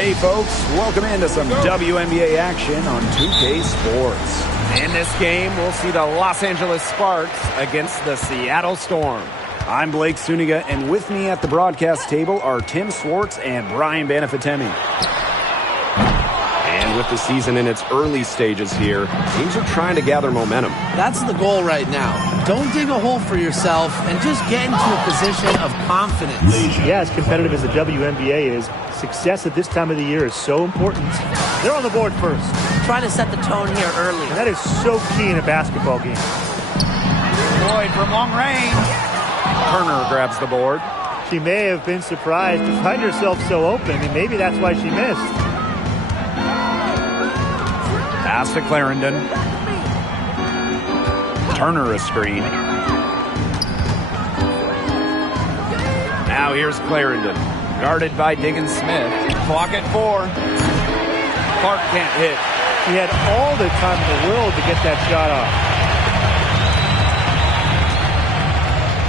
Hey folks, welcome into some WNBA action on 2K Sports. In this game, we'll see the Los Angeles Sparks against the Seattle Storm. I'm Blake Suniga, and with me at the broadcast table are Tim Swartz and Brian Banafitemi. And with the season in its early stages here, teams are trying to gather momentum. That's the goal right now. Don't dig a hole for yourself and just get into a position of confidence. Yeah, as competitive as the WNBA is, success at this time of the year is so important. They're on the board first. Trying to set the tone here early. And that is so key in a basketball game. Lloyd from long range. Turner grabs the board. She may have been surprised to find herself so open, and maybe that's why she missed. Pass to Clarendon. Turner a screen. Now here's Clarendon. Guarded by Diggins-Smith. Clock at 4. Clark can't hit. He had all the time in the world to get that shot off.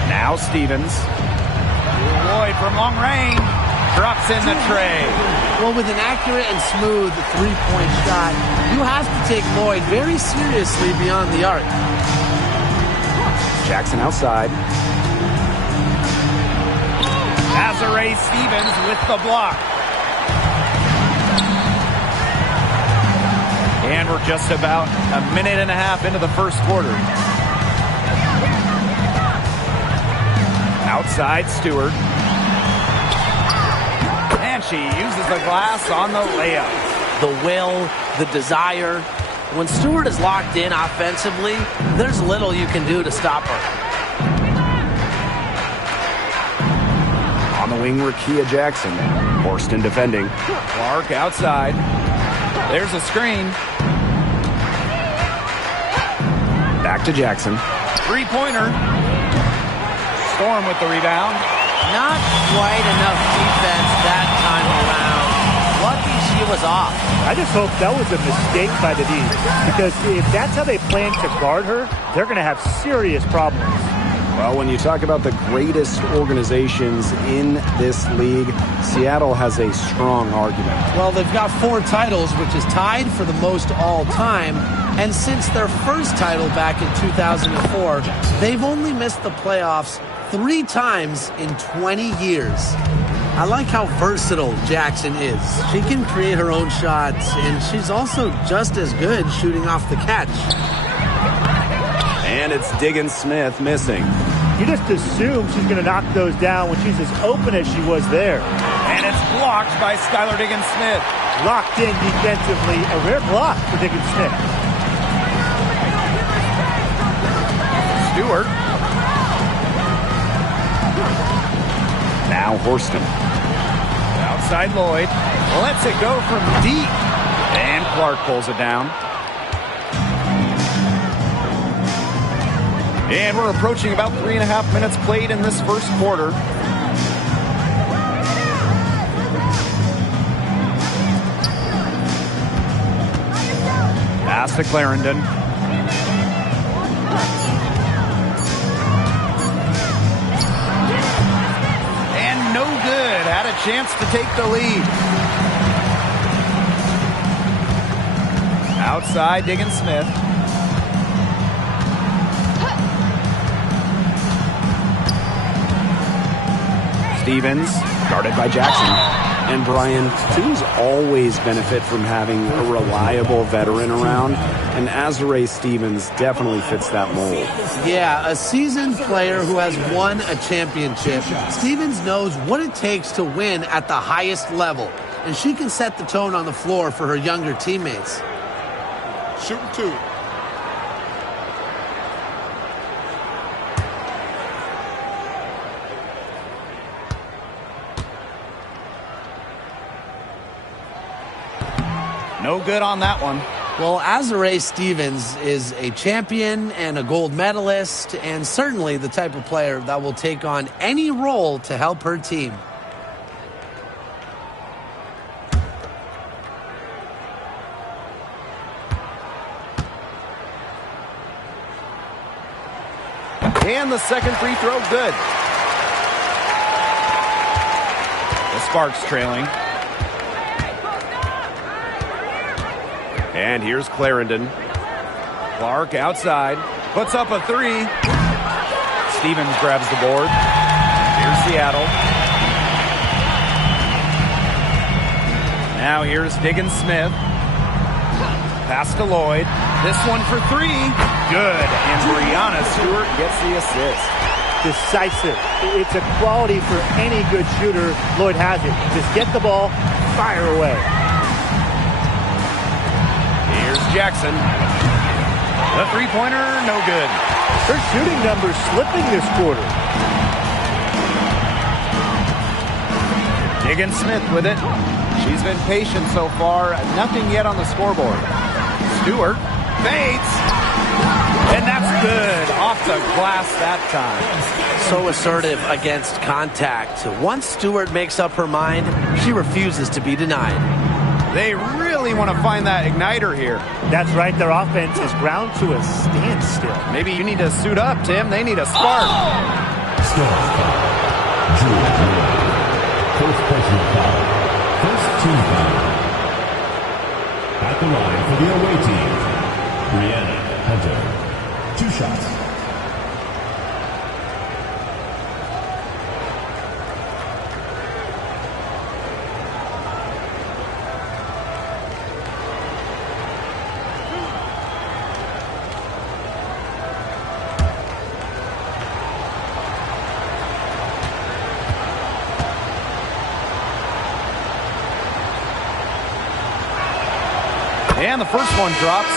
Now Stevens. Lloyd from long range. Drops in the tray. Well, with an accurate and smooth three-point shot, you have to take Lloyd very seriously beyond the arc. Jackson outside. Azurá Stevens with the block. And we're just about a minute and a half into the first quarter. Outside Stewart. And she uses the glass on the layup. The will, the desire. When Stewart is locked in offensively, there's little you can do to stop her. On the wing, Rakia Jackson. Horston defending. Clark outside. There's a screen. Back to Jackson. Three-pointer. Storm with the rebound. Not quite enough defense that time around. Lucky she was off. I just hope that was a mistake by the D, because if that's how they plan to guard her, they're going to have serious problems. Well, when you talk about the greatest organizations in this league, Seattle has a strong argument. Well, they've got 4 titles, which is tied for the most all time. And since their first title back in 2004, they've only missed the playoffs 3 times in 20 years. I like how versatile Jackson is. She can create her own shots, and she's also just as good shooting off the catch. And it's Diggins-Smith missing. You just assume she's going to knock those down when she's as open as she was there. And it's blocked by Skylar Diggins-Smith. Locked in defensively. A rare block for Diggins-Smith. Stewart. Now Horston. Outside Lloyd. Lets it go from deep. And Clark pulls it down. And we're approaching about 3.5 minutes played in this first quarter. Pass to Clarendon. And no good. Had a chance to take the lead. Outside Diggins-Smith. Stevens, guarded by Jackson. And Brian, teams always benefit from having a reliable veteran around, and Azurá Stevens definitely fits that mold. Yeah, a seasoned player who has won a championship. Stevens knows what it takes to win at the highest level, and she can set the tone on the floor for her younger teammates. Shooting 2. No good on that one. Well, Azurá Stevens is a champion and a gold medalist, and certainly the type of player that will take on any role to help her team. And the second free throw, good. The Sparks trailing. And here's Clarendon. Clark outside. Puts up a three. Stevens grabs the board. Here's Seattle. Now here's Diggins Smith. Pass to Lloyd. This one for three. Good. And Brianna Stewart gets the assist. Decisive. It's a quality for any good shooter. Lloyd has it. Just get the ball, fire away. Here's Jackson. The three-pointer, no good. Her shooting numbers slipping this quarter. Diggins Smith with it. She's been patient so far. Nothing yet on the scoreboard. Stewart fades. And that's good. Off the glass that time. So assertive against contact. Once Stewart makes up her mind, she refuses to be denied. They really want to find that igniter here. That's right. Their offense is ground to a standstill. Maybe you need to suit up, Tim. They need a spark. First personal foul. First team foul. At the line for the away team, Brianna Hunter. 2 shots. And the first one drops.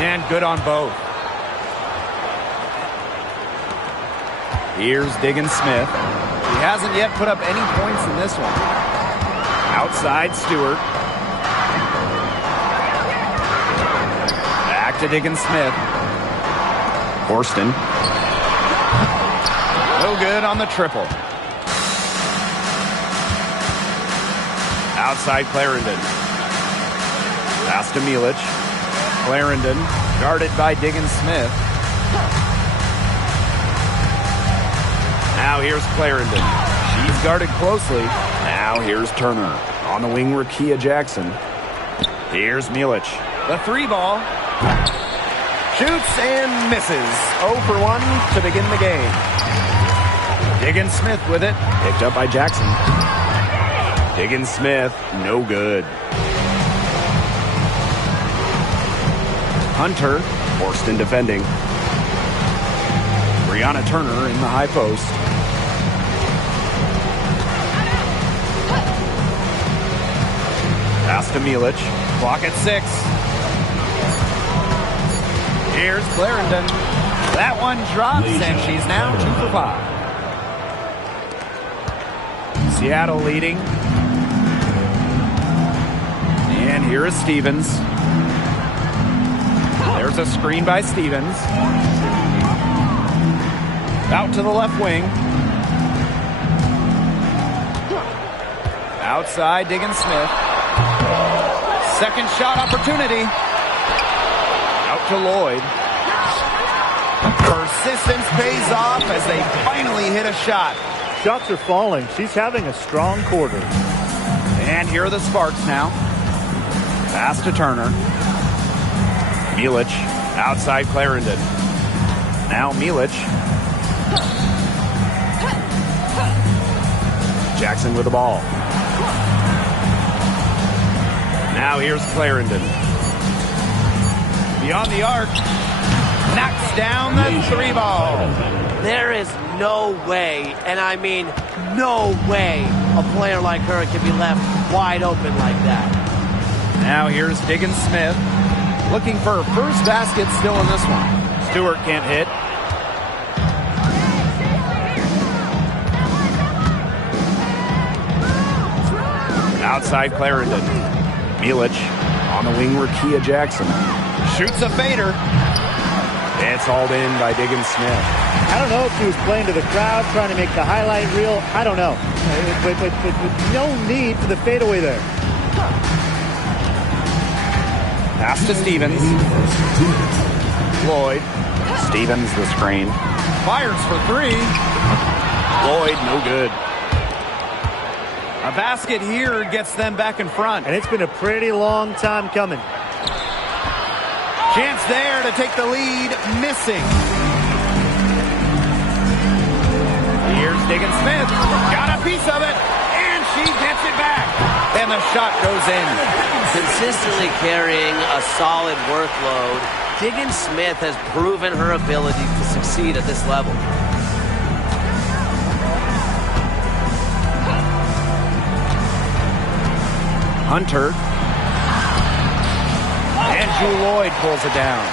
And good on both. Here's Diggins Smith. He hasn't yet put up any points in this one. Outside Stewart. Back to Diggins Smith. Horston. No good on the triple. Outside Clarendon. Pass to Milic. Clarendon guarded by Diggins Smith. Now here's Clarendon. She's guarded closely. Now here's Turner. On the wing, Rakia Jackson. Here's Milic. The three ball. Shoots and misses. 0 for 1 to begin the game. Diggins Smith with it. Picked up by Jackson. Diggins Smith, no good. Hunter, Horston defending. Brianna Turner in the high post. Pass to Milic. Clock at 6. Here's Clarendon. That one drops, and she's now 2 for 5. Seattle leading. And here is Stevens. There's a screen by Stevens. Out to the left wing. Outside, Diggins Smith. Second shot opportunity. Out to Lloyd. Persistence pays off as they finally hit a shot. Shots are falling. She's having a strong quarter. And here are the Sparks now. Pass to Turner. Milic. Outside Clarendon. Now Milic. Jackson with the ball. Now here's Clarendon. Beyond the arc. Knocks down the three ball. There is no way, and I mean no way, a player like her can be left wide open like that. Now here's Diggins Smith. Looking for her first basket still in this one. Stewart can't hit. Outside Clarendon. Milic on the wing, Rakia Jackson. Shoots a fader. It's hauled in by Diggins Smith. I don't know if he was playing to the crowd, trying to make the highlight reel. I don't know. But no need for the fadeaway there. Pass to Stevens. Lloyd. Stevens the screen. Fires for three. Lloyd, no good. A basket here gets them back in front. And it's been a pretty long time coming. Chance there to take the lead. Missing. Here's Diggins Smith. Got a piece of it. And she gets it back. And the shot goes in. Consistently carrying a solid workload, Diggins Smith has proven her ability to succeed at this level. Hunter. And Jewel Lloyd pulls it down.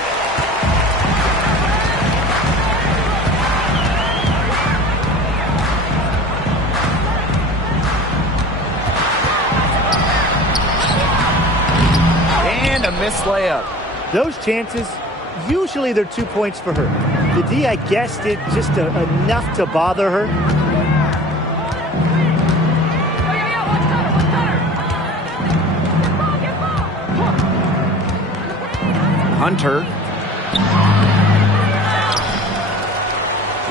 And a missed layup. Those chances, usually they're 2 points for her. The D, I guess, did just enough to bother her. Hunter.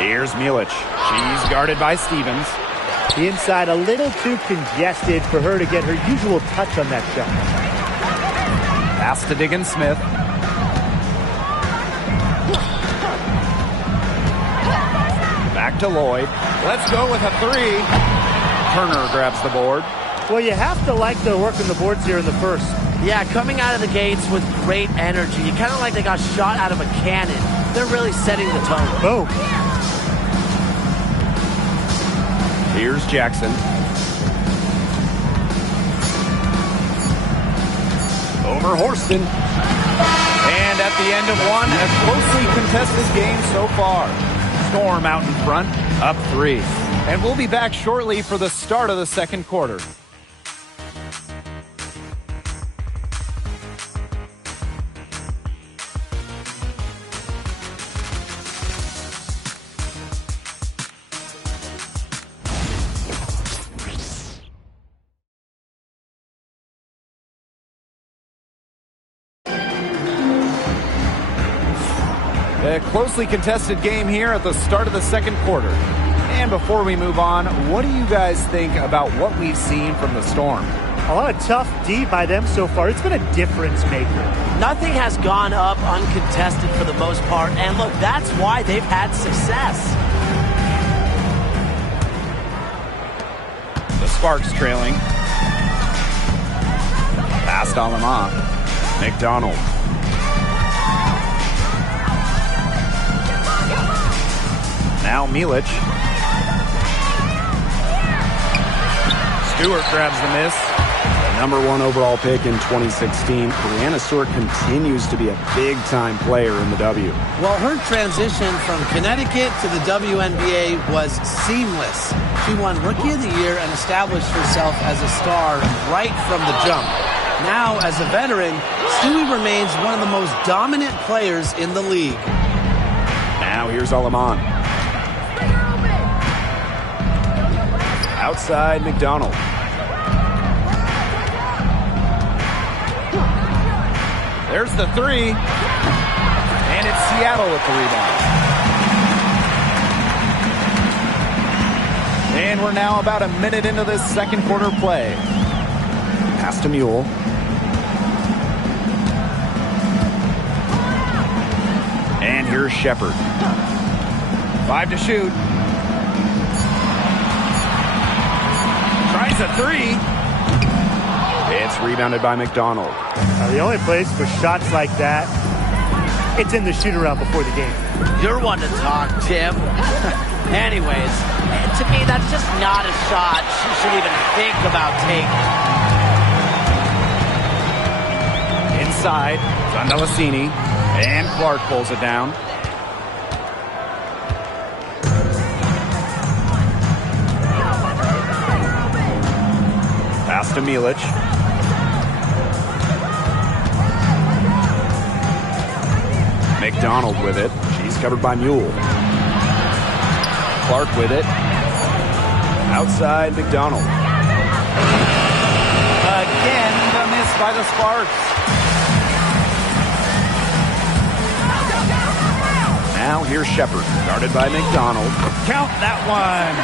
Here's Milic. She's guarded by Stevens. The inside a little too congested for her to get her usual touch on that shot. Pass to Diggins Smith. Back to Lloyd. Let's go with a three. Turner grabs the board. Well, you have to like their work on the boards here in the first. Yeah, coming out of the gates with great energy. Kind of like they got shot out of a cannon. They're really setting the tone. Boom. Here's Jackson. Over Horston. And at the end of one, a closely contested game so far. Storm out in front, up 3. And we'll be back shortly for the start of the second quarter. A closely contested game here at the start of the second quarter. And before we move on, what do you guys think about what we've seen from the Storm? A lot of tough D by them so far. It's been a difference maker. Nothing has gone up uncontested for the most part. And look, that's why they've had success. The Sparks trailing. Pass to Alama. McDonald. Now Milic. Stewart grabs the miss. The #1 overall pick in 2016, Brianna Stewart continues to be a big-time player in the W. Well, her transition from Connecticut to the WNBA was seamless. She won Rookie of the Year and established herself as a star right from the jump. Now, as a veteran, Stewie remains one of the most dominant players in the league. Now here's Alaman. Outside McDonald. There's the three. And it's Seattle with the rebound. And we're now about a minute into this second quarter play. Pass to Mule. And here's Shepard. 5 to shoot. Tries a three. It's rebounded by McDonald. The only place for shots like that, it's in the shoot-around before the game. You're one to talk, Tim. Anyways, to me, that's just not a shot she should even think about taking. Inside, Zandalasini. And Clark pulls it down. Pass to Milic. McDonald with it. She's covered by Mule. Clark with it. Outside McDonald. Again, the miss by the Sparks. Now here's Shepard, guarded by McDonald. Count that one.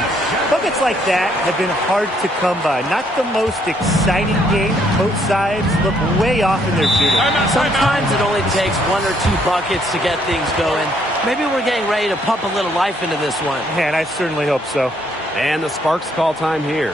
Buckets like that have been hard to come by. Not the most exciting game. Both sides look way off in their shooting. Sometimes it only takes 1 or 2 buckets to get things going. Maybe we're getting ready to pump a little life into this one. Man, I certainly hope so. And the Sparks call time here.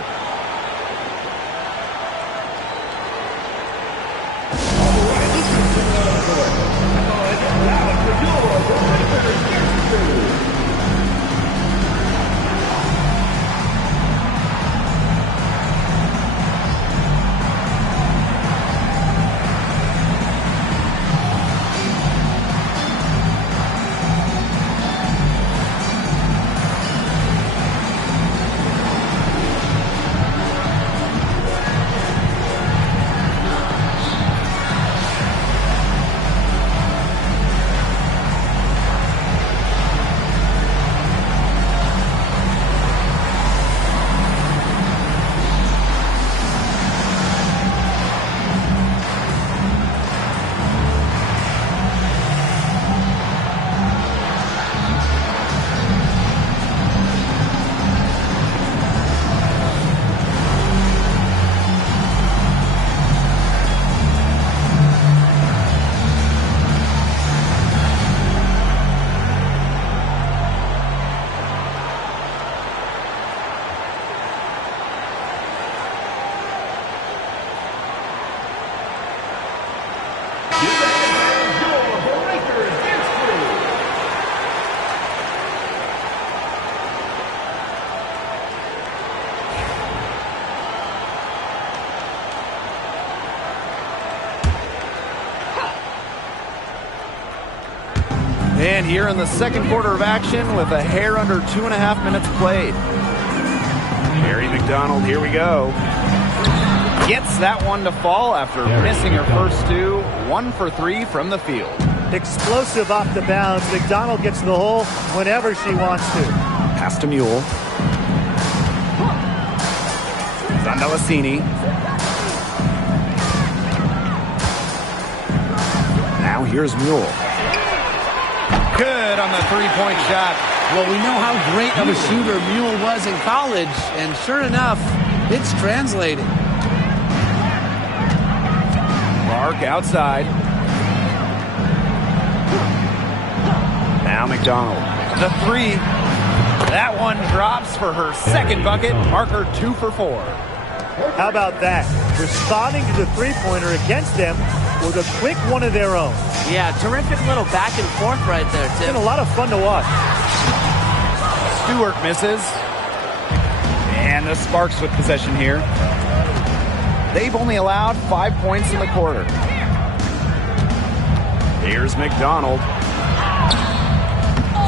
And here in the second quarter of action with a hair under 2.5 minutes played. Mary McDonald, here we go. Gets that one to fall after missing her first 2. 1 for 3 from the field. Explosive off the bounce. McDonald gets to the hole whenever she wants to. Pass to Mule. Zandalasini. Now here's Mule. Good on the three-point shot. Well, we know how great of a shooter Mule was in college, and sure enough, it's translating. Clark outside. Now McDonald. The 3. That one drops for her second bucket. Marker 2 for 4. How about that? Responding to the three-pointer against them with a quick one of their own. Yeah, terrific little back and forth right there, It's Tim. been a lot of fun to watch. Stewart misses. And the Sparks with possession here. They've only allowed 5 points in the quarter. Here's McDonald.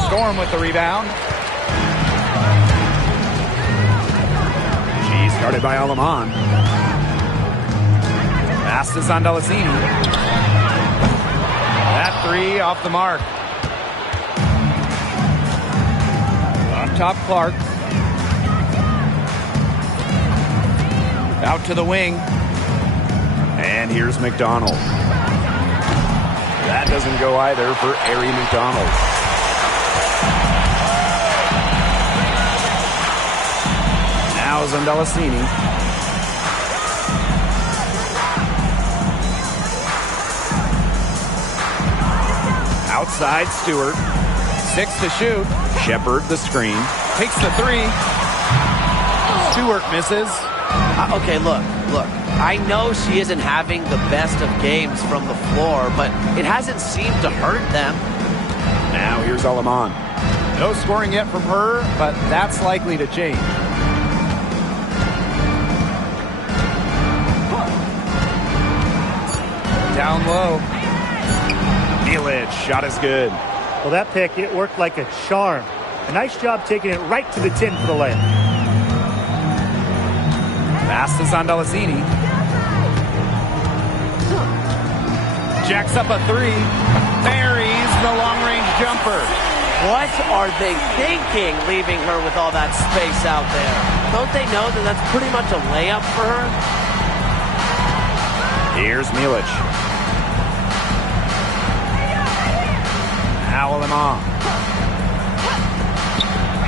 Storm with the rebound. She's guarded by Alaman. Pass to Zandalasini. That 3 off the mark. Up top, Clark. Out to the wing. And here's McDonald. That doesn't go either for Ari McDonald. Now Zandalasini. Outside Stewart. 6 to shoot. Shepard the screen. Takes the 3. Stewart misses. Okay, look. I know she isn't having the best of games from the floor, but it hasn't seemed to hurt them. Now here's Alaman. No scoring yet from her, but that's likely to change. Down low. Nealage, shot is good. Well, that pick, it worked like a charm. A nice job taking it right to the tin for the layup. Pass to Zandalasini. Jacks up a three. Buries the long-range jumper. What are they thinking, leaving her with all that space out there? Don't they know that that's pretty much a layup for her? Here's Milic. Alema.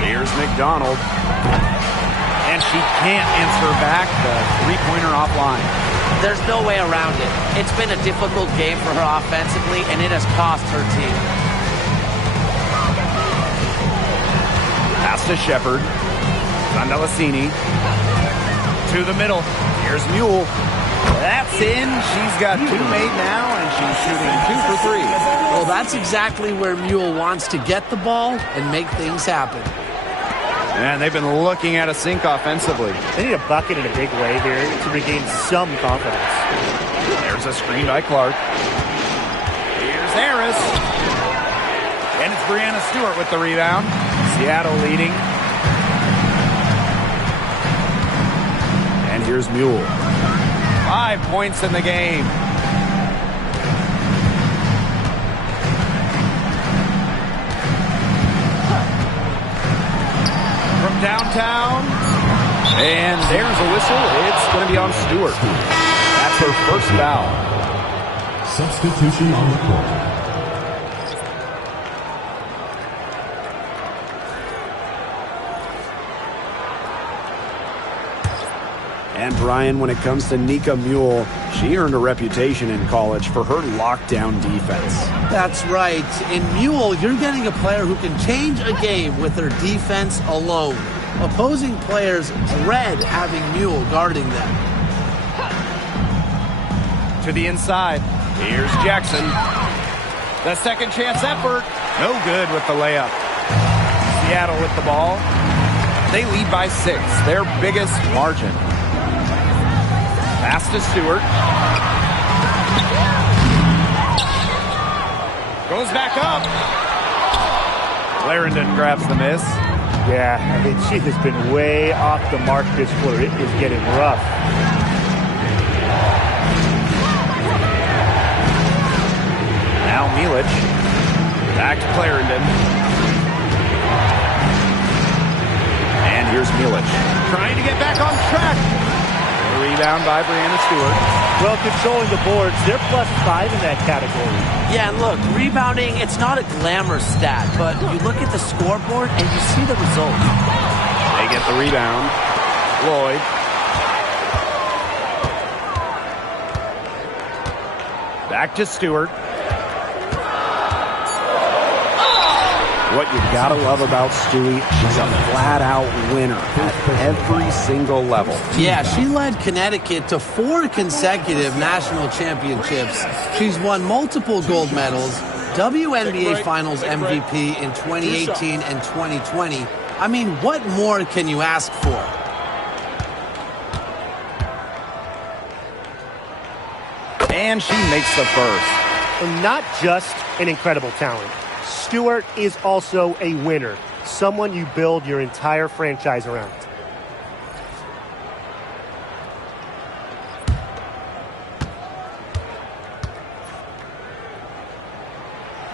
Here's McDonald. And she can't answer back the three-pointer offline. There's no way around it. It's been a difficult game for her offensively, and it has cost her team. Pass to Shepard. Sandelasini. To the middle. Here's Mule. That's in. She's got two made now, and she's shooting 2 for 3. Well, that's exactly where Mule wants to get the ball and make things happen. And they've been looking at a sink offensively. They need a bucket in a big way here to regain some confidence. There's a screen by Clark. Here's Harris. And it's Brianna Stewart with the rebound. Seattle leading. And here's Mule. 5 points in the game. From downtown. And there's a whistle. It's going to be on Stewart. That's her first foul. Substitution on the court. And Brian, when it comes to Nika Mule, she earned a reputation in college for her lockdown defense. That's right. In Mule, you're getting a player who can change a game with her defense alone. Opposing players dread having Mule guarding them. To the inside. Here's Jackson. The second chance effort. No good with the layup. Seattle with the ball. They lead by 6. Their biggest margin. Pass to Stewart. Goes back up. Clarendon grabs the miss. Yeah, I mean, she has been way off the mark this quarter. It is getting rough. Now Milic. Back to Clarendon. And here's Milic. Trying to get back on track. A rebound by Brianna Stewart. Well, controlling the boards. They're +5 in that category. Yeah, and look, rebounding, it's not a glamour stat, but you look at the scoreboard and you see the result. They get the rebound. Lloyd. Back to Stewart. What you gotta love about Stewie, she's a flat-out winner at every single level. Yeah, she led Connecticut to 4 consecutive national championships. She's won multiple gold medals, WNBA Finals MVP in 2018 and 2020. I mean, what more can you ask for? And she makes the first. And not just an incredible talent. Stewart is also a winner, someone you build your entire franchise around.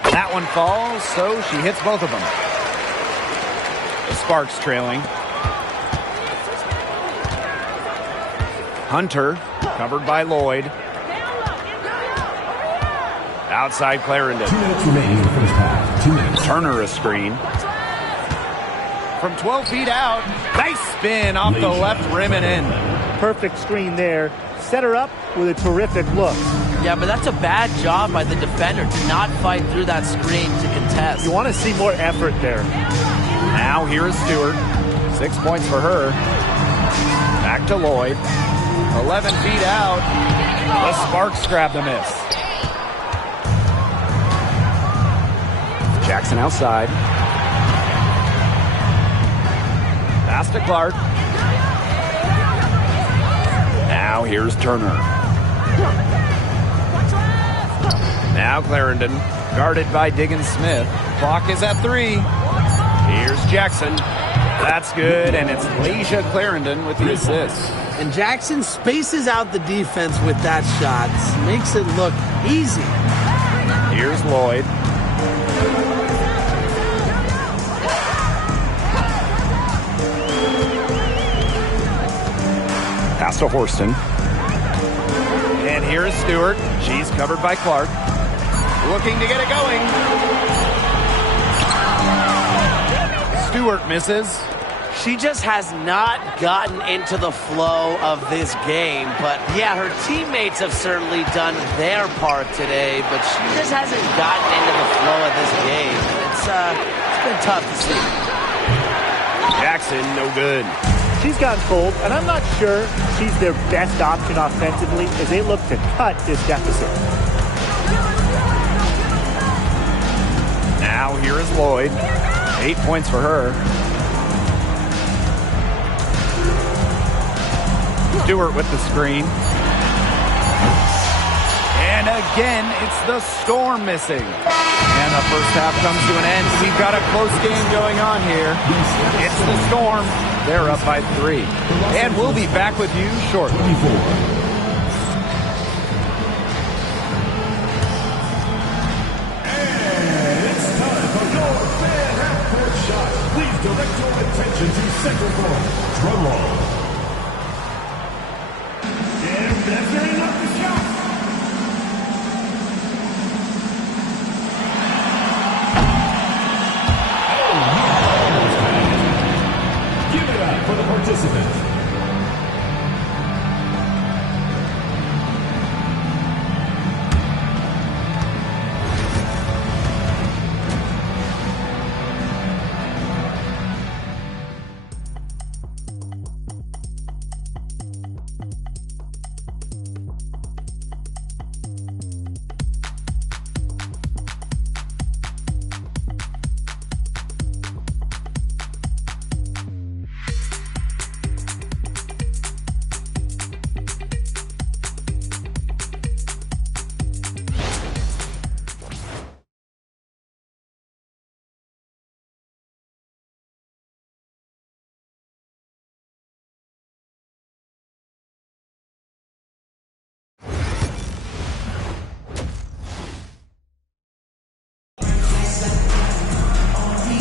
That one falls, so she hits both of them. The Sparks trailing. Hunter, covered by Lloyd. Outside Clarendon. 2 minutes remaining in the first half. 2 minutes. Turner a screen. From 12 feet out. Nice spin off the left rim and in. Perfect screen there. Set her up with a terrific look. Yeah, but that's a bad job by the defender to not fight through that screen to contest. You want to see more effort there. Now here is Stewart. 6 points for her. Back to Lloyd. 11 feet out. The Sparks grab the miss. Jackson outside. Pass to Clark. Now here's Turner. Now Clarendon, guarded by Diggins Smith. Clock is at 3. Here's Jackson. That's good, and it's Lasia Clarendon with the assist. And Jackson spaces out the defense with that shot, makes it look easy. Here's Lloyd. Pass to Horston. And here's Stewart. She's covered by Clark. Looking to get it going. Stewart misses. She just has not gotten into the flow of this game. But, yeah, her teammates have certainly done their part today, but she just hasn't gotten into the flow of this game. It's been tough to see. Jackson, no good. She's gotten cold, and I'm not sure she's their best option offensively as they look to cut this deficit. Now here is Lloyd. 8 points for her. Stewart with the screen. And again, it's the Storm missing. And the first half comes to an end. We've got a close game going on here. It's the Storm. They're up by 3. And we'll be back with you shortly. And it's time for your fan half-court shot. Please direct your attention to center court. Drum roll. And measuring up the shot. Give it up for the participant.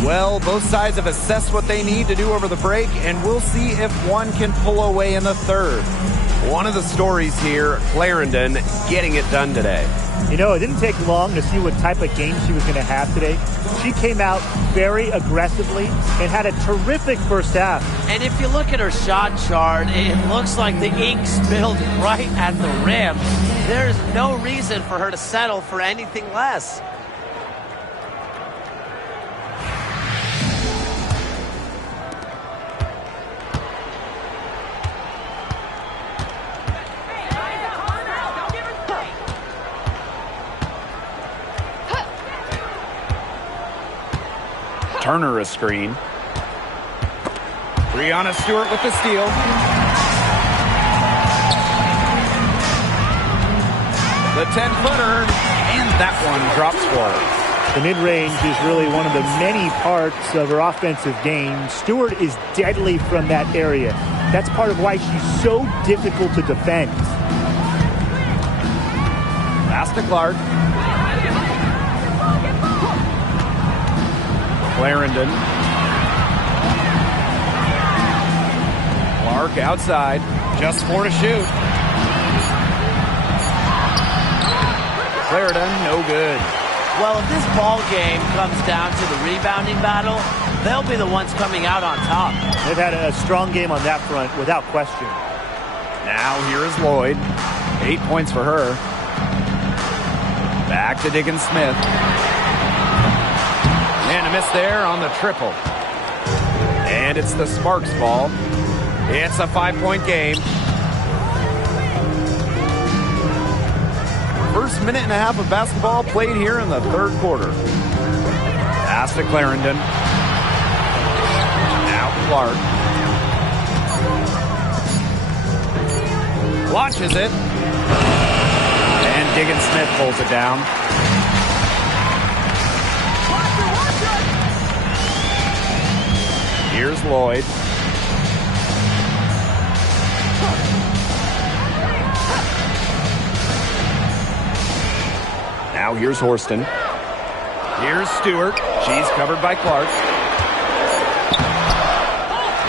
Well, both sides have assessed what they need to do over the break, and we'll see if one can pull away in the third. One of the stories here, Clarendon getting it done today. You know, it didn't take long to see what type of game she was going to have today. She came out very aggressively and had a terrific first half. And if you look at her shot chart, it looks like the ink spilled right at the rim. There's no reason for her to settle for anything less. Turner a screen. Breonna Stewart with the steal. The 10-footer, and that one drops for her. The mid-range is really one of the many parts of her offensive game. Stewart is deadly from that area. That's part of why she's so difficult to defend. Pass to Clark. Clarendon. Clark outside. Just 4 to shoot. Clarendon, no good. Well, if this ball game comes down to the rebounding battle, they'll be the ones coming out on top. They've had a strong game on that front, without question. Now here is Lloyd. 8 points for her. Back to Diggins Smith. And a miss there on the triple. And it's the Sparks ball. It's a 5-point game. First minute and a half of basketball played here in the third quarter. Pass to Clarendon. Now Clark. Launches it. And Diggins Smith pulls it down. Here's Lloyd. Now here's Horston. Here's Stewart. She's covered by Clark.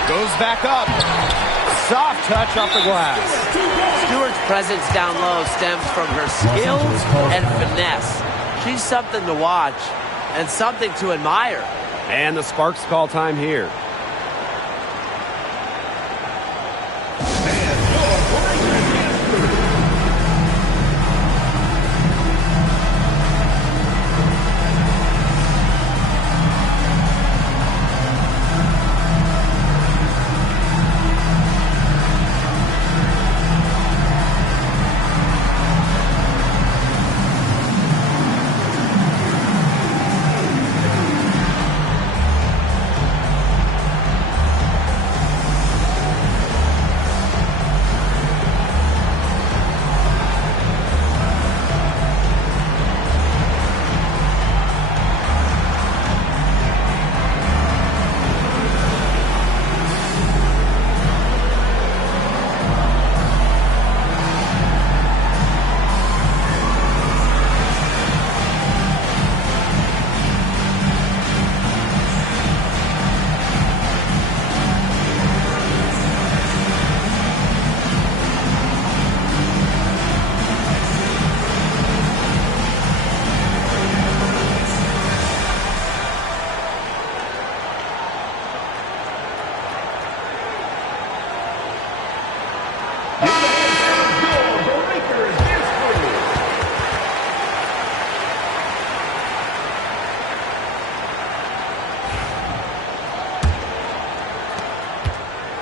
Goes back up. Soft touch off the glass. Stewart's presence down low stems from her skills and finesse. She's something to watch and something to admire. And the Sparks call time here.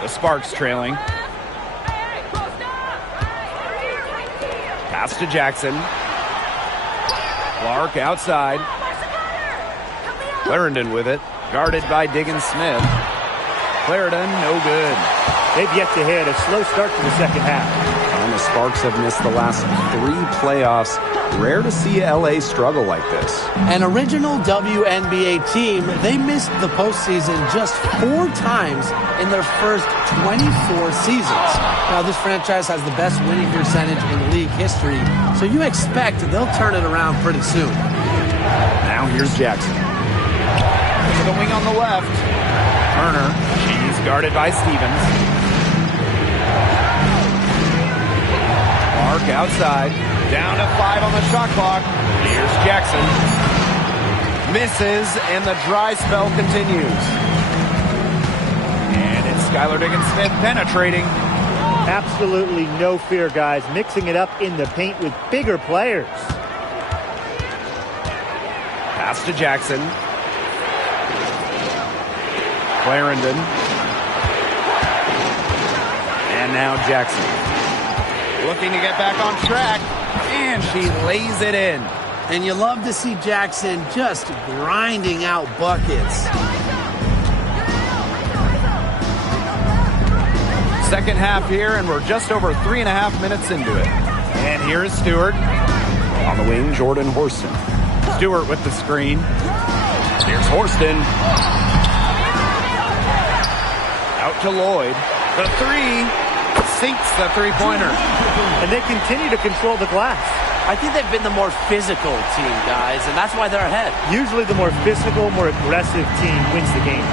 The Sparks trailing. Pass to Jackson. Clark outside. Clarendon with it. Guarded by Diggins-Smith. Clarendon, no good. They've yet to hit a slow start to the second half. And the Sparks have missed the last 3 playoffs. Rare to see LA struggle like this. An original WNBA team, they missed the postseason just 4 times in their first 24 seasons. Now, this franchise has the best winning percentage in league history, so you expect they'll turn it around pretty soon. Now here's Jackson. To the wing on the left. Turner, she's guarded by Stevens. Clark outside. Down to 5 on the shot clock. Here's Jackson. Misses, and the dry spell continues. And it's Skylar Diggins-Smith penetrating. Absolutely no fear, guys. Mixing it up in the paint with bigger players. Pass to Jackson. Clarendon. And now Jackson. Looking to get back on track. And she lays it in. And you love to see Jackson just grinding out buckets. Second half here, and we're just over 3.5 minutes into it. And here is Stewart. On the wing, Jordan Horston. Stewart with the screen. Here's Horston. Out to Lloyd. The 3 sinks the three-pointer. And they continue to control the glass. I think they've been the more physical team, guys, and that's why they're ahead. Usually the more physical, more aggressive team wins the game.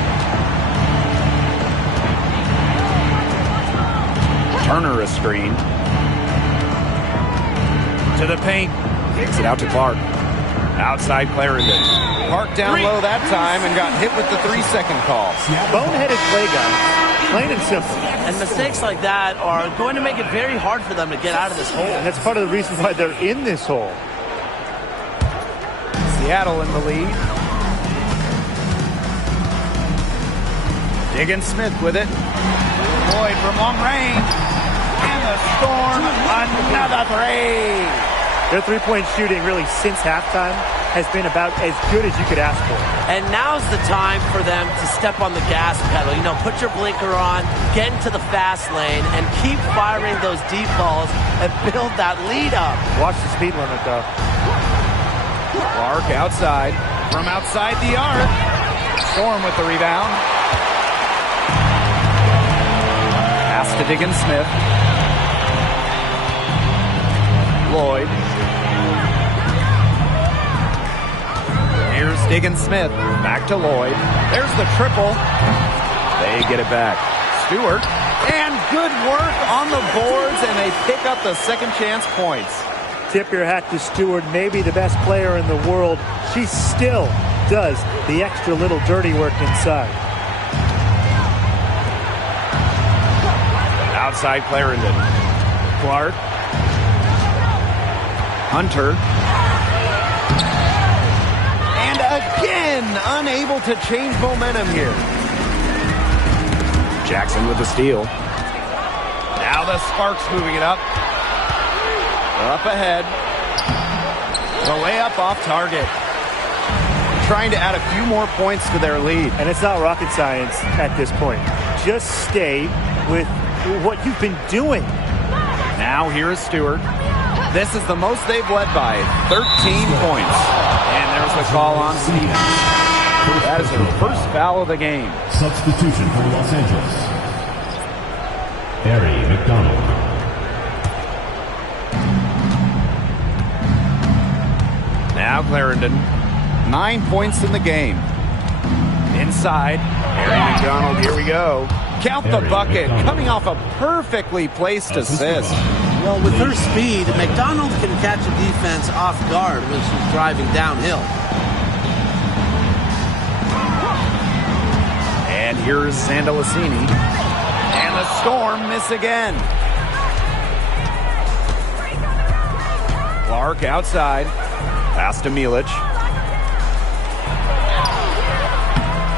Turner a screen. To the paint. Kicks it out to Clark. Outside Clarendon. Parked down low that time and got hit with the 3-second call. Boneheaded play, guys. Plain and simple. And mistakes like that are going to make it very hard for them to get out of this hole. And that's part of the reason why they're in this hole. Seattle in the lead. Diggins-Smith with it. Lloyd from long range. And the Storm, another 3. Their three-point shooting really since halftime has been about as good as you could ask for. And now's the time for them to step on the gas pedal. You know, put your blinker on, get into the fast lane, and keep firing those deep balls and build that lead up. Watch the speed limit, though. Clark outside. From outside the arc. Storm with the rebound. Pass to Diggins-Smith. Lloyd. Diggins Smith. Back to Lloyd. There's the triple. They get it back. Stewart. And good work on the boards, and they pick up the second chance points. Tip your hat to Stewart, maybe the best player in the world. She still does the extra little dirty work inside. Outside Clarendon. Clark. Hunter. And again, unable to change momentum here. Jackson with the steal. Now the Sparks moving it up. Up ahead. The layup off target. Trying to add a few more points to their lead. And it's not rocket science at this point. Just stay with what you've been doing. Now here is Stewart. This is the most they've led by 13 points. And there's a call on Stevens. That is her first foul of the game. Substitution for Los Angeles. Harry McDonald. Now Clarendon. 9 points in the game. Inside. Harry McDonald, here we go. Count the bucket. Coming off a perfectly placed assist. Well, with her speed, McDonald can catch a defense off guard when she's driving downhill. And here's Sandalicini. And the Storm miss again. Clark outside. Pass to Milic.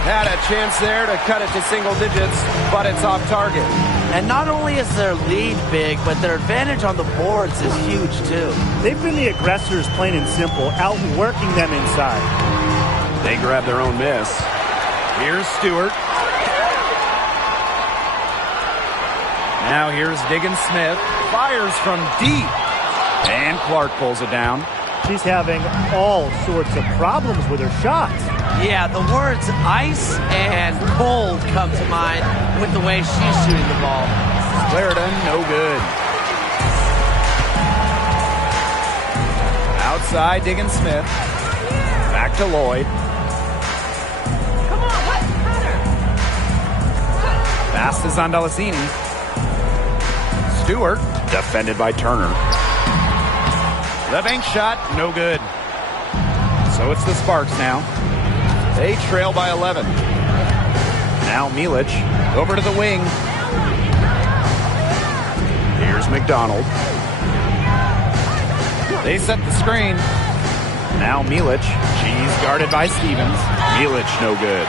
Had a chance there to cut it to single digits, but it's off target. And not only is their lead big, but their advantage on the boards is huge too. They've been the aggressors, plain and simple, outworking them inside. They grab their own miss. Here's Stewart. Now here's Diggins Smith. Fires from deep. And Clark pulls it down. She's having all sorts of problems with her shots. Yeah, the words ice and cold come to mind with the way she's shooting the ball. Clarendon, no good. Outside, Diggins Smith. Back to Lloyd. Come on, what? Pass to Sandalicini. Stewart. Defended by Turner. The bank shot, no good. So it's the Sparks now. They trail by 11. Now Milic over to the wing. Here's McDonald. They set the screen. Now Milic. She's guarded by Stevens. Milic, no good.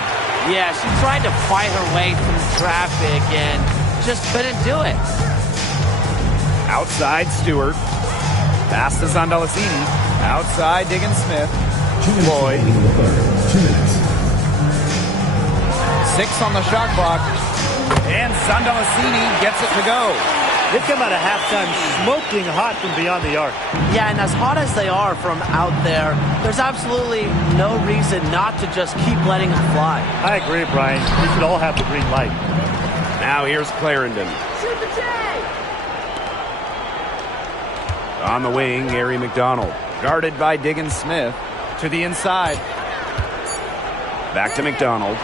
Yeah, she tried to fight her way through traffic and just couldn't do it. Outside Stewart. Pass to Sandalicini. Outside Diggins Smith. Lloyd. 2 minutes. 6 on the shot clock. And Sandalicini gets it to go. They come out of halftime smoking hot from beyond the arc. Yeah, and as hot as they are from out there, there's absolutely no reason not to just keep letting them fly. I agree, Brian. We should all have the green light. Now here's Clarendon. Shoot the J! On the wing, Harry McDonald. Guarded by Diggins Smith. To the inside. Back to McDonald.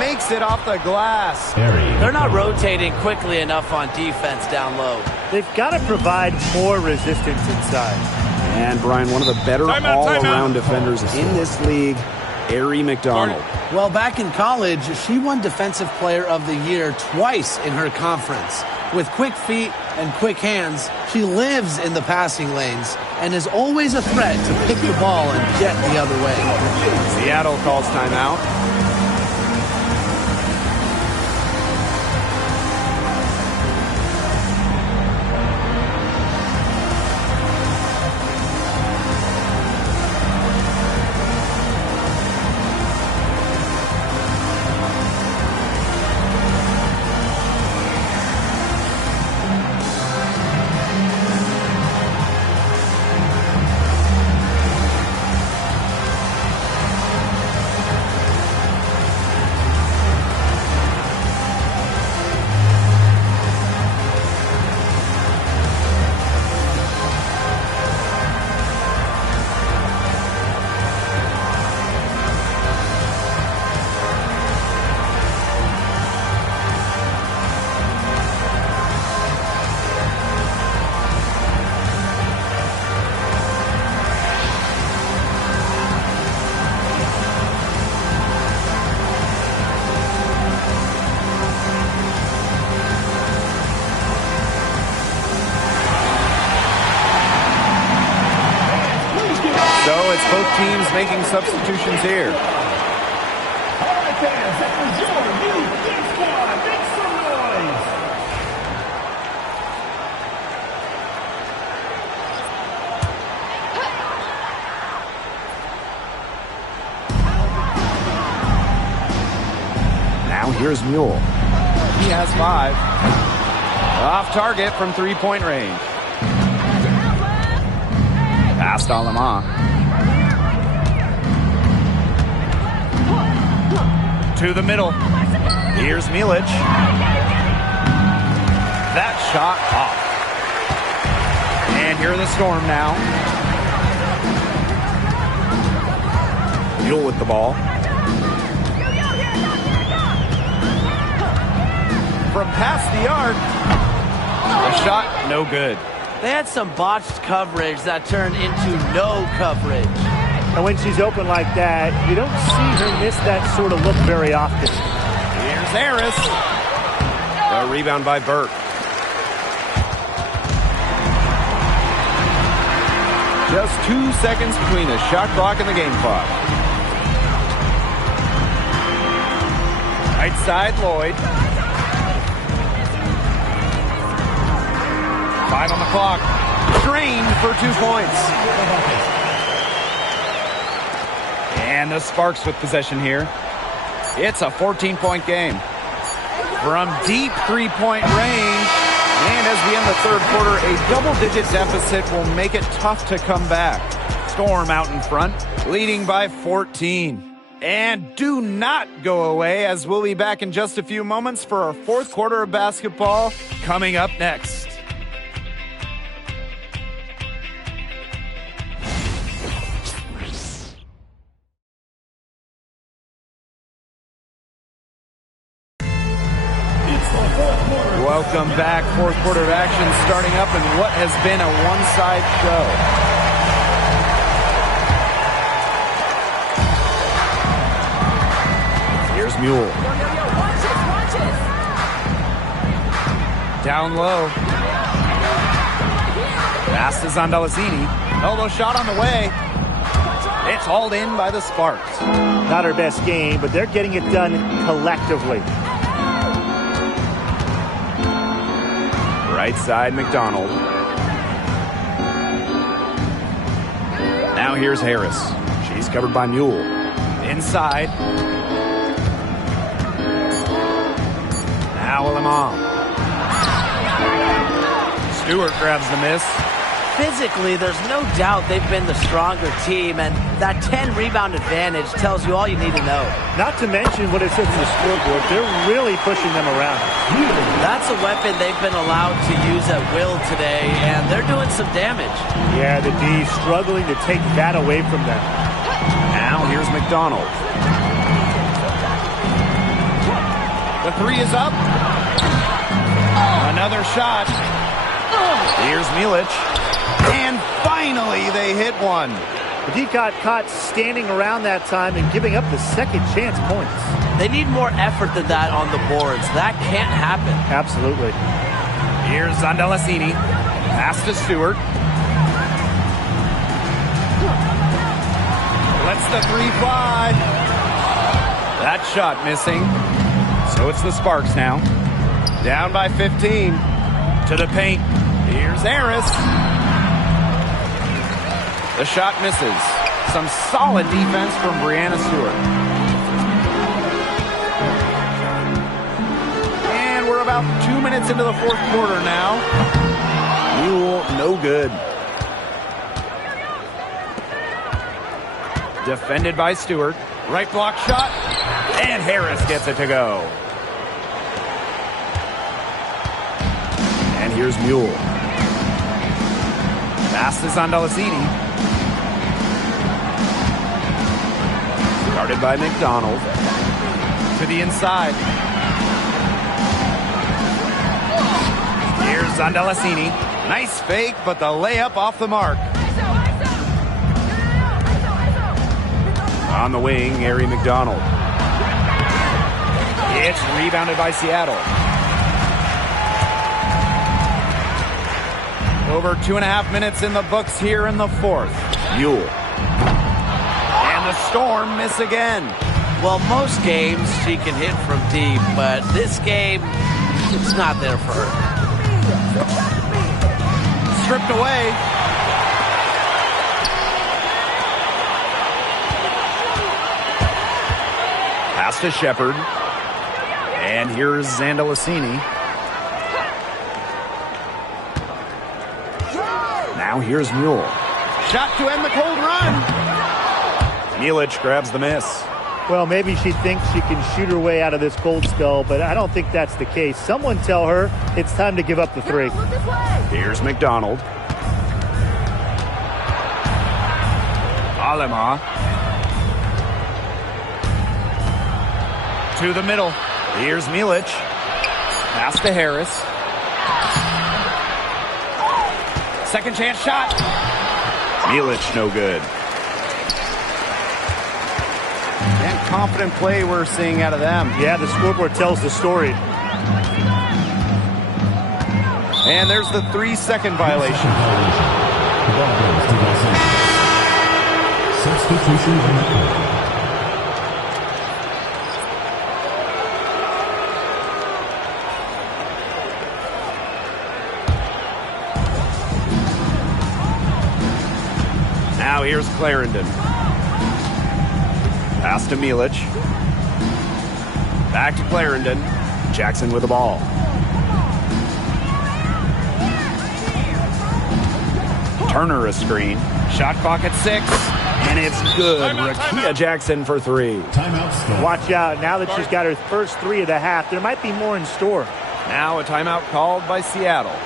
Makes it off the glass. They're not rotating quickly enough on defense down low. They've got to provide more resistance inside. And Brian, one of the better all-around defenders in this league, Harry McDonald. Well, back in college, she won Defensive Player of the Year twice in her conference. With quick feet and quick hands, she lives in the passing lanes and is always a threat to pick the ball and get the other way. Seattle calls timeout. So it's both teams making substitutions here. All right, fans, that was your new Big Squad. Make some noise. Now here's Mule. He has 5. Off target from three-point range. Past Alama. To the middle. Here's Milic. That shot off. And here are the Storm now. Mule with the ball. From past the arc. The shot, no good. They had some botched coverage that turned into no coverage. And when she's open like that, you don't see her miss that sort of look very often. Here's Harris. The rebound by Burke. Just 2 seconds between the shot clock and the game clock. Right side, Lloyd. 5 on the clock. Drained for 2 points. And the Sparks with possession here. It's a 14-point game. From deep three-point range. And as we end the third quarter, a double-digit deficit will make it tough to come back. Storm out in front, leading by 14. And do not go away, as we'll be back in just a few moments for our fourth quarter of basketball coming up next. Welcome back. Fourth quarter of action starting up in what has been a one-side show. Here's Mule. Watch it. Down low. Pass to Zandalazini. Elbow shot on the way. It's hauled in by the Sparks. Not her best game, but they're getting it done collectively. Right side, McDonald. Now here's Harris. She's covered by Mule. Inside. Now Lamont. Stewart grabs the miss. Physically, there's no doubt they've been the stronger team, and that 10-rebound advantage tells you all you need to know. Not to mention what it says on the scoreboard, they're really pushing them around. That's a weapon they've been allowed to use at will today, and they're doing some damage. Yeah, the D struggling to take that away from them. Now here's McDonald. The three is up. Another shot. Here's Milic. And finally, they hit one. But he got caught standing around that time and giving up the second chance points. They need more effort than that on the boards. That can't happen. Absolutely. Here's Zandalazini. Pass to Stewart. Lets the three fly. That shot missing. So it's the Sparks now. Down by 15. To the paint. Here's Harris. The shot misses. Some solid defense from Brianna Stewart. And we're about 2 minutes into the fourth quarter now. Mule, no good. Defended by Stewart. Right block shot. And Harris gets it to go. And here's Mule. Pass to Zandalazini. Guarded by McDonald. To the inside. Here's Zandalazini. Nice fake, but the layup off the mark. On the wing, Harry McDonald. It's rebounded by Seattle. Over 2.5 minutes in the books here in the fourth. Mule. And the Storm miss again. Well, most games she can hit from deep, but this game, it's not there for her. Stripped away. Pass to Shepard. And here's Zandalicini. Now here's Mule. Shot to end the cold run. Milic grabs the miss. Well, maybe she thinks she can shoot her way out of this cold spell, but I don't think that's the case. Someone tell her it's time to give up the three. Here's McDonald. Alema. To the middle. Here's Milic. Pass to Harris. Second chance shot. Milic no good. And confident play we're seeing out of them. Yeah, the scoreboard tells the story. And there's the 3-second violation. The ball goes to Garcia. Substitution on the court. Now here's Clarendon. Pass to Milic. Back to Clarendon. Jackson with the ball. Turner a screen. Shot clock at 6. And it's good. Rakia Jackson for 3. Timeout Storm. Watch out. Now that she's got her first 3 of the half, there might be more in store. Now a timeout called by Seattle.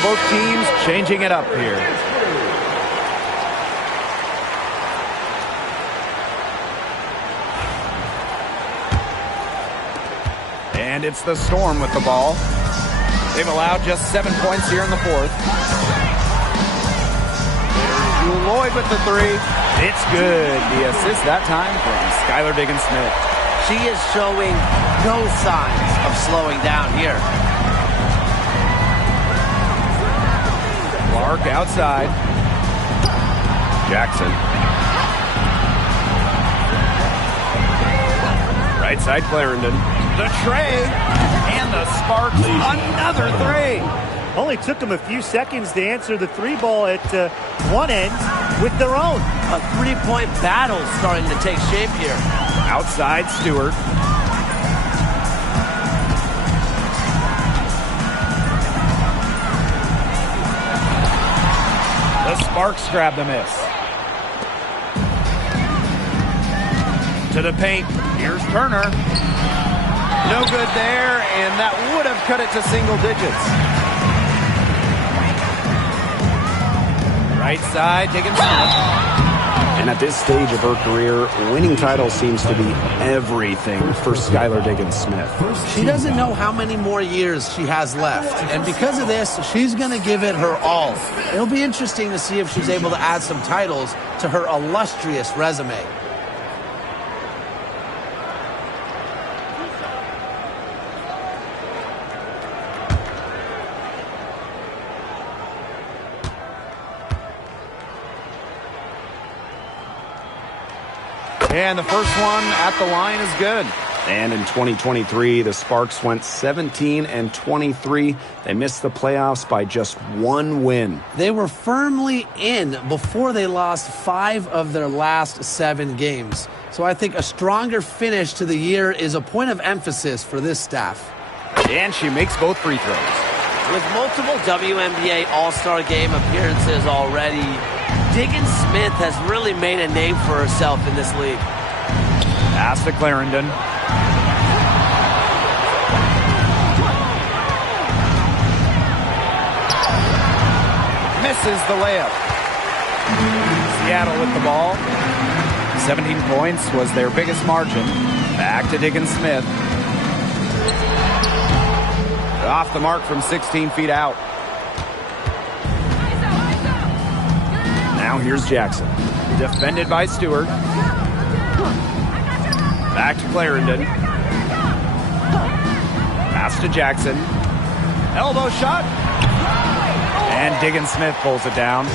Both teams changing it up here. And it's the Storm with the ball. They've allowed just 7 points here in the fourth. There's Jewel Lloyd with the 3. It's good. The assist that time from Skylar Diggins-Smith. She is showing no signs of slowing down here. Clark outside. Jackson. Right side Clarendon. The tray. And the Sparks. Another 3. Only took them a few seconds to answer the 3 ball at one end with their own. A 3-point battle starting to take shape here. Outside Stewart. The Sparks grab the miss. To the paint. Here's Turner. No good there, and that would have cut it to single digits. Right side, Diggins-Smith. And at this stage of her career, winning titles seems to be everything for Skylar Diggins-Smith. She doesn't know how many more years she has left. And because of this, she's going to give it her all. It'll be interesting to see if she's able to add some titles to her illustrious resume. And the first one at the line is good. And in 2023, the Sparks went 17-23. They missed the playoffs by just one win. They were firmly in before they lost 5 of their last 7 games. So I think a stronger finish to the year is a point of emphasis for this staff. And she makes both free throws. With multiple WNBA All-Star Game appearances already, Diggins Smith has really made a name for herself in this league. Pass to Clarendon. Misses the layup. Seattle with the ball. 17 points was their biggest margin. Back to Diggins Smith. Off the mark from 16 feet out. Now here's Jackson. Defended by Stewart. Back to Clarendon. Pass to Jackson. Elbow shot. And Diggins Smith pulls it down.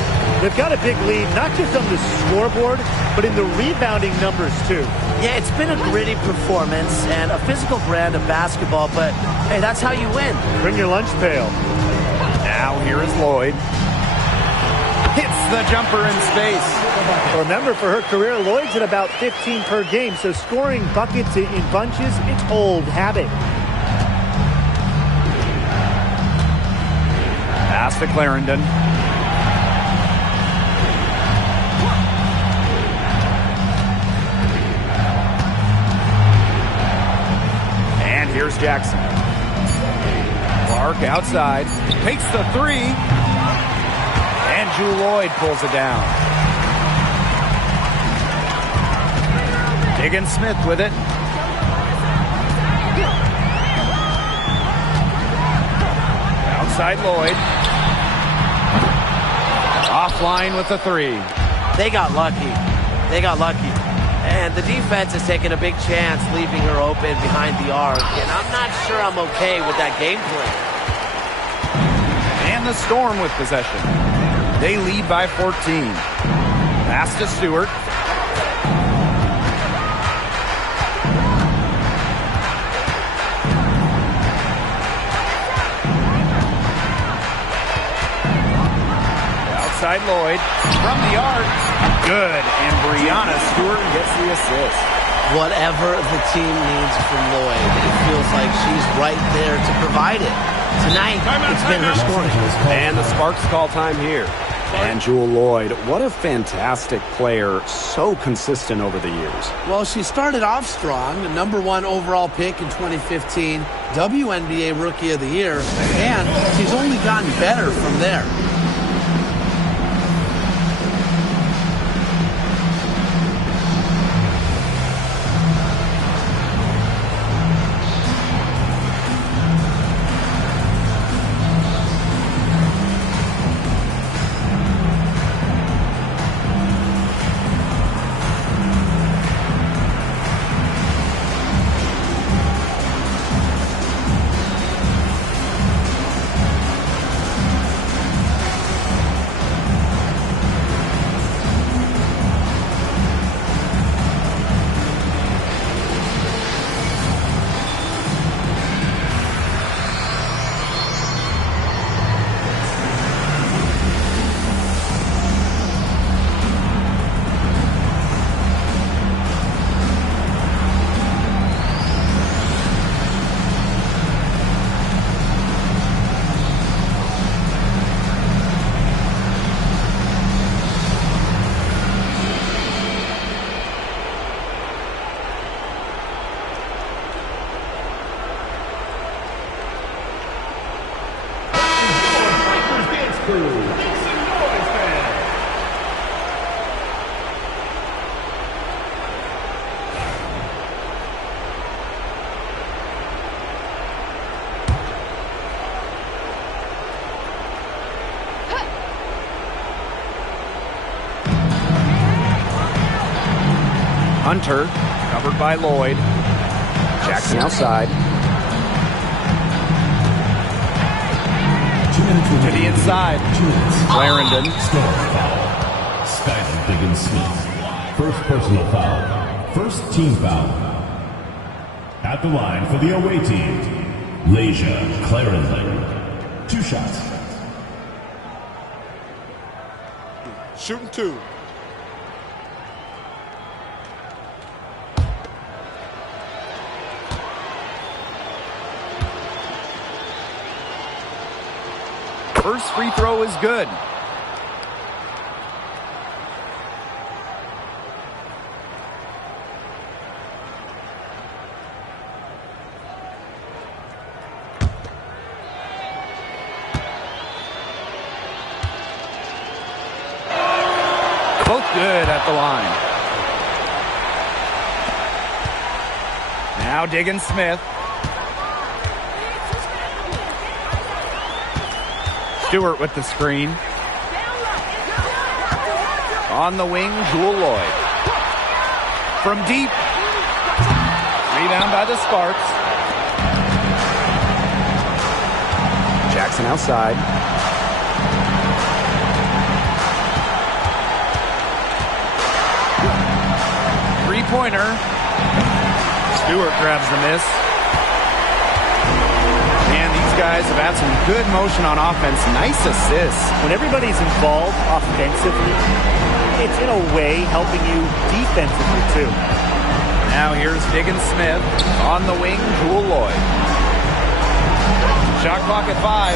They've got a big lead, not just on the scoreboard, but in the rebounding numbers, too. Yeah, it's been a gritty performance and a physical brand of basketball, but hey, that's how you win. Bring your lunch pail. Now here is Lloyd. Hits the jumper in space. Remember, for her career, Lloyd's at about 15 per game, so scoring buckets in bunches, it's old habit. Pass to Clarendon. And here's Jackson. Clark outside. Takes the 3. And Jewel Lloyd pulls it down. Diggins Smith with it. Outside Lloyd. Offline with the 3. They got lucky. And the defense has taken a big chance leaving her open behind the arc. And I'm not sure I'm okay with that game plan. And the Storm with possession. They lead by 14. Pass to Stewart. Outside Lloyd. From the arc. Good. And Brianna Stewart gets the assist. Whatever the team needs from Lloyd, it feels like she's right there to provide it. Tonight, it's been her scoring. And the Sparks call time here. And Jewel Lloyd, what a fantastic player, so consistent over the years. Well, she started off strong, the #1 overall pick in 2015, WNBA Rookie of the Year, and she's only gotten better from there. Hunter, covered by Lloyd. Jackson outside. To the inside. Clarendon. Skylar Diggins Smith. First personal foul. First team foul. At the line for the away team, Leisha Clarendon. 2 shots. Shooting 2. First free throw is good. Both good at the line. Now Diggins Smith. Stewart with the screen. On the wing, Jewel Lloyd. From deep. Rebound by the Sparks. Jackson outside. Three-pointer. Stewart grabs the miss. And these guys have had some good motion on offense. Nice assists. When everybody's involved offensively, it's in a way helping you defensively too. Now here's Diggins Smith. On the wing, Jewel Lloyd. Shot clock at 5.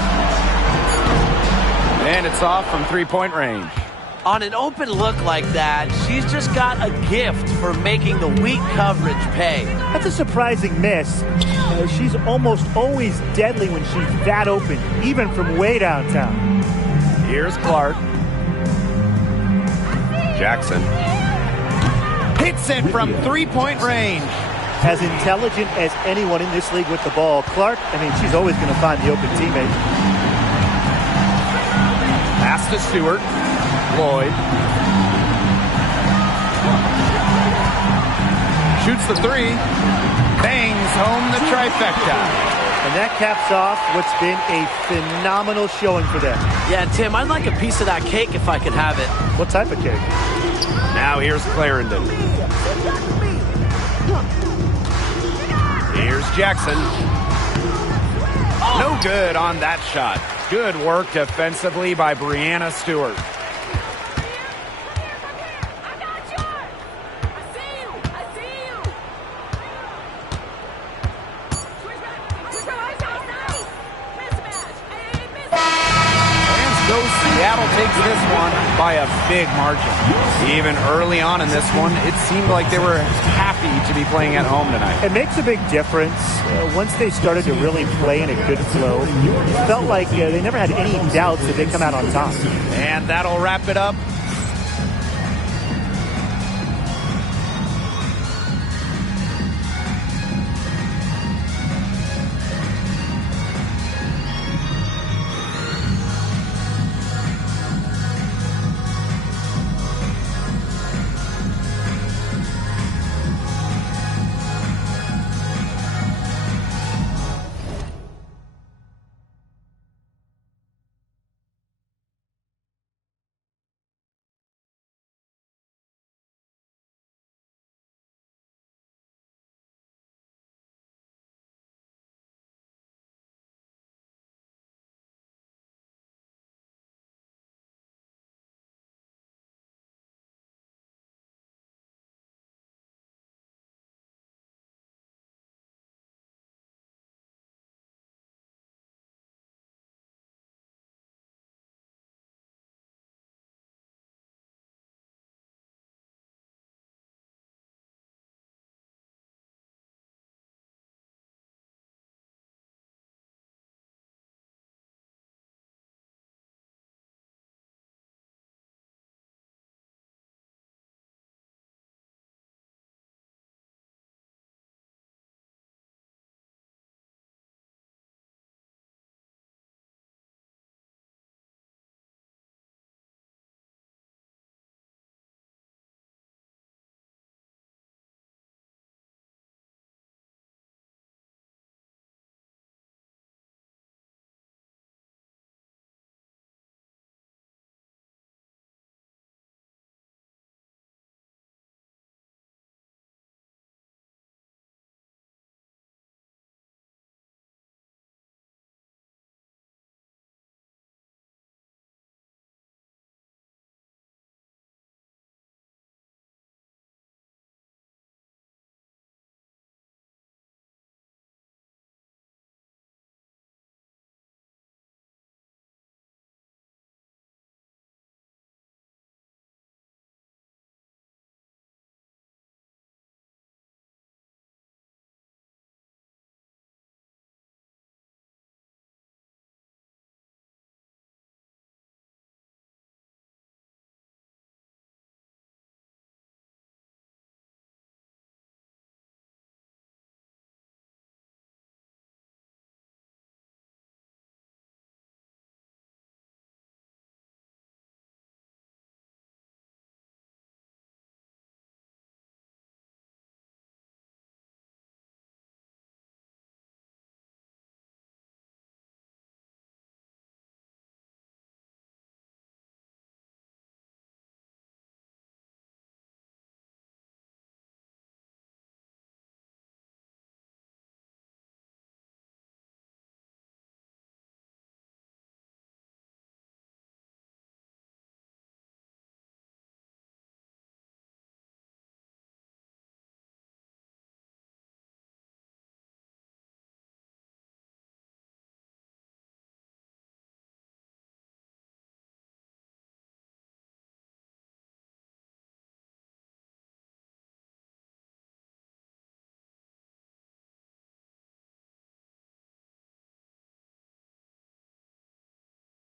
And it's off from three-point range. On an open look like that, she's just got a gift for making the weak coverage pay. That's a surprising miss. She's almost always deadly when she's that open, even from way downtown. Here's Clark. Jackson. Hits it from three-point range. As intelligent as anyone in this league with the ball, Clark, she's always going to find the open teammate. Pass to Stewart. Lloyd. Shoots the 3. Bangs home the trifecta. And that caps off what's been a phenomenal showing for them. Yeah, Tim, I'd like a piece of that cake if I could have it. What type of cake? Now here's Clarendon. Here's Jackson. No good on that shot. Good work defensively by Brianna Stewart. Seattle takes this one by a big margin. Even early on in this one, it seemed like they were happy to be playing at home tonight. It makes a big difference. Once they started to really play in a good flow, it felt like they never had any doubts that they'd come out on top. And that'll wrap it up